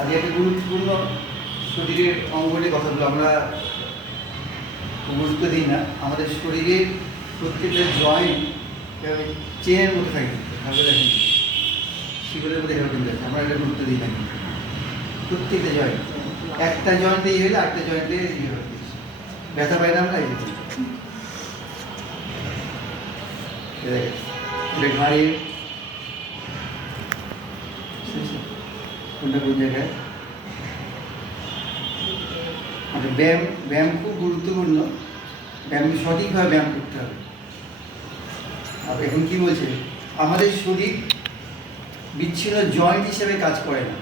আজকে একটা গুরুত্বপূর্ণ শরীরের অঙ্গ নিয়ে কথা বলবো। আমরা গুরুত্ব দিই না, আমাদের শরীরের প্রত্যেকটা জয়েন্ট চেনের মধ্যে থাকে, ভাবে দেখেন শিকলের মধ্যে এভাবে কিন্তু আছে, আমরা এটা গুরুত্ব দিই না। প্রত্যেকটা জয়েন্ট, একটা জয়েন্টে ইয়ে হলে আরেকটা জয়েন্টে ইয়ে হবে, ব্যথা পাই না আমরা। এটা ঘাড়ে কোনটা কোন জায়গায় ব্যায়াম ব্যায়াম খুব গুরুত্বপূর্ণ। ব্যায়াম সঠিকভাবে ব্যায়াম করতে হবে। আর এখন কি বলছে, আমাদের শরীর বিচ্ছিন্ন জয়েন্ট হিসেবে কাজ করে না,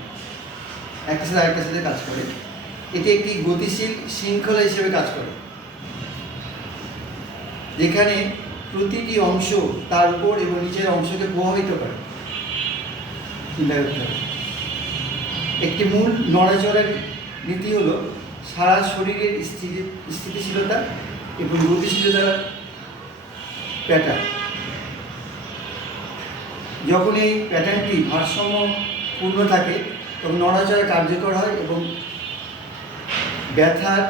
একটা সাথে আরেকটার সাথে কাজ করে। এটি একটি গতিশীল শৃঙ্খলা হিসেবে কাজ করে, যেখানে প্রতিটি অংশ তার উপর এবং নিচের অংশকে প্রভাবিত করে। চিন্তা করতে হবে। একটি মূল নড়াচড়ার নীতি হলো সারা শরীরের স্থিতিশীলতা এবং গতিশীলতার প্যাটার্ন। যখন এই প্যাটার্নটি ভারসাম্যপূর্ণ থাকে তখন নড়াচড়া কার্যকর হয় এবং ব্যথার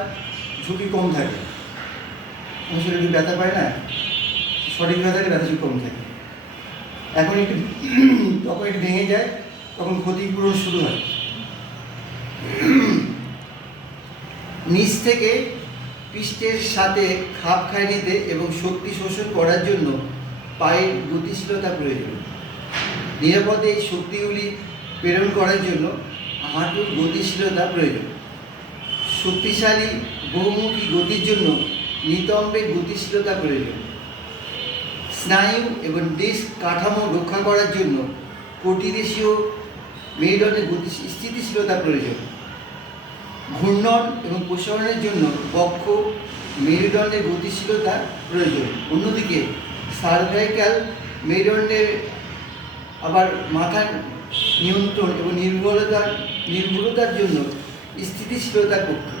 ঝুঁকি কম থাকে। শরীরে ব্যথা পায় না, সঠিক ব্যথাকে ব্যথা ঝুঁকি কম থাকে। যখন এটি ভেঙে যায় তখন ক্ষতিপূরণ শুরু হয়। নিচ থেকে পৃষ্ঠের সাথে খাপ খাইয়ে নিতে এবং শক্তি শোষণ করার জন্য পায়ের গতিশীলতা প্রয়োজন। নিরাপদে এই শক্তিগুলি প্রেরণ করার জন্য হাঁটুর গতিশীলতা প্রয়োজন। শক্তিশালী বহুমুখী গতির জন্য নিতম্বের গতিশীলতা প্রয়োজন। স্নায়ু এবং ডিস্ক কাঠামো রক্ষা করার জন্য কটিদেশীয় মেরুদণ্ডের স্থিতিশীলতা প্রয়োজন। ঘূর্ণন এবং প্রসারণের জন্য বক্ষ মেরুদণ্ডের গতিশীলতা প্রয়োজন। অন্যদিকে সার্ভাইকাল মেরুদণ্ডের আবার মাথার নিয়ন্ত্রণ এবং নির্ভুলতার জন্য স্থিতিশীলতা পক্ষে,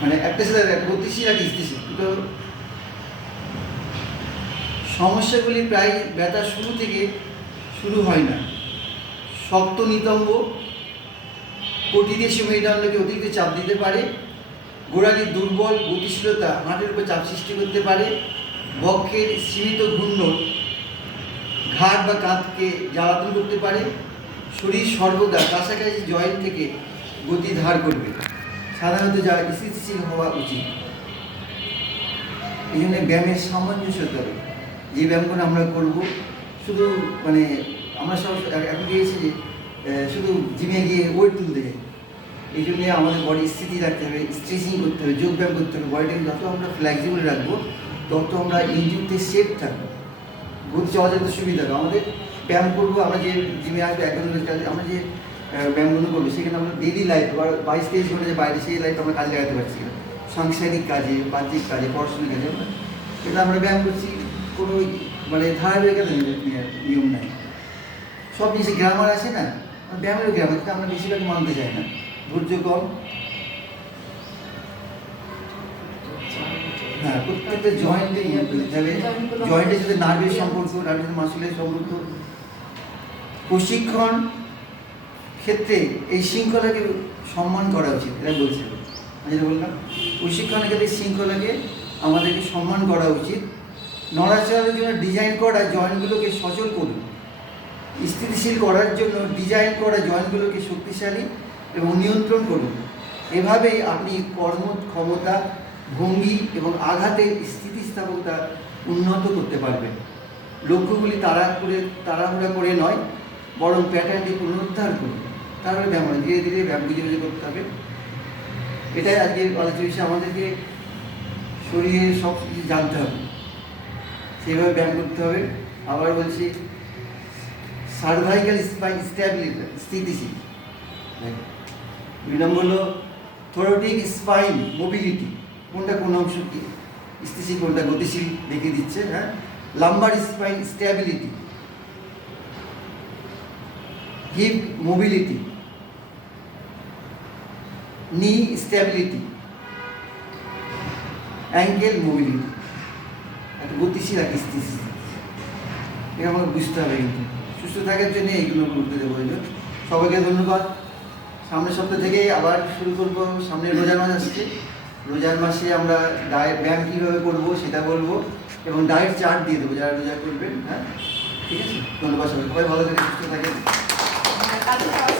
মানে একটা সাথে গতিশীল আর স্থিতিশীল। তো সমস্যাগুলি প্রায় ব্যথা শুরু হয় না। শক্ত নিতম্ব কটিদেশীয় মেরুদণ্ডকে অতিরিক্ত চাপ দিতে পারে। গোড়ালির দুর্বল গতিশীলতা হাঁটের উপর চাপ সৃষ্টি করতে পারে। বক্ষের সীমিত ঘূর্ণন ঘাট বা কাঁধকে জ্বালাতন করতে পারে। শরীর সর্বদা কাছাকাছি জয়েন্ট থেকে গতি ধার করবে, সাধারণত যা স্থিতিশীল হওয়া উচিত। এই জন্য ব্যায়ামের সামঞ্জস্য হতে হবে। যে ব্যায়ামগুলো আমরা করব, শুধু মানে আমরা সব এখন গিয়েছি যে শুধু জিমে গিয়ে ওয়েট তুলতে যাই। এই জন্যে আমাদের বডি স্থিতি রাখতে হবে, স্ট্রেচিং করতে হবে, যোগব্যায়াম করতে হবে। বডিটাকে যত আমরা ফ্লেক্সিবল রাখবো তত আমরা ইঞ্জুরিতে সেফ থাকবো, গতি চলাচলতে সুবিধা হবে। আমাদের ব্যায়াম করবো, আমরা যে জিমে আসবো এক ঘন্টা কাজে, আমরা যে ব্যায়ামগুলো করবো সেখানে আমরা ডেলি লাইফ বা 22-23 ঘন্টা যে বাইরে সেই লাইফ আমরা কাজে লাগাতে পারছি না। সাংসারিক কাজে, বাহ্যিক কাজে, পড়াশোনার কাজে কিন্তু আমরা ব্যায়াম করছি, কোনো মানে ধারাবাহিকতা নিয়ম নাই। সব জিনিসে গ্রামার আছে না, ব্যায়ামেরও গ্রামার, কিন্তু আমরা বেশিরভাগ মানতে চাই না, ধৈর্য কম। হ্যাঁ, প্রত্যেকটা জয়েন্টে জয়েন্টের সাথে নার্ভের সম্পর্ক, নার্ভের সাথে মাসুলের সম্পর্ক। প্রশিক্ষণ ক্ষেত্রে এই শৃঙ্খলাকে সম্মান করা উচিত, এটা বলছে। যেটা বললাম, প্রশিক্ষণের ক্ষেত্রে শৃঙ্খলাকে আমাদেরকে সম্মান করা উচিত। নড়াচড়ার জন্য ডিজাইন করা জয়েন্টগুলোকে সচল করুন। স্থিতিশীল করার জন্য ডিজাইন করা জয়েন্টগুলোকে শক্তিশালী এবং নিয়ন্ত্রণ করুন। এভাবেই আপনি কর্মক্ষমতা, ভঙ্গি এবং আঘাতের স্থিতিস্থাপকতা উন্নত করতে পারবেন। লক্ষ্যগুলি তাড়াহুড়া করে নয়, বরং প্যাটার্নটি পুনরুদ্ধার করুন। তারপরে ব্যায়াম ধীরে ধীরে ব্যায়াম বুঝে করতে হবে। এটাই আজকে আলোচনা বিষয়। আমাদেরকে শরীরের সব কিছু জানতে হবে, সেইভাবে ব্যায়াম করতে হবে। আবার বলছি, সার্ভাইকাল স্পাইন স্ট্যাবিলিটি, স্থিতিশীল। 2 নম্বর হলো থোরাটিক স্পাইন মোবিলিটি, কোনটা কোন অংশ কি স্থিতিশীল কোনটা গতিশীল দেখিয়ে দিচ্ছে। হ্যাঁ, lumbar spine stability, hip mobility, knee stability, ankle mobility. একটা গতিশীল আর স্থিতিশীল, এটা আমাকে বুঝতে হবে। কিন্তু সুস্থ থাকার জন্য এইগুলো গুরুত্ব দেবো। সবাইকে ধন্যবাদ। সামনের সপ্তাহ থেকে আবার শুরু করব। সামনে রোজার মাস আসছে, রোজার মাসে আমরা ডায়েট ব্যায়াম কীভাবে করবো সেটা বলবো এবং ডায়েট চার্ট দিয়ে দেবো যারা রোজা করবেন। হ্যাঁ, ঠিক আছে, ধন্যবাদ। সবাই ভালো থাকে, সুস্থ থাকেন।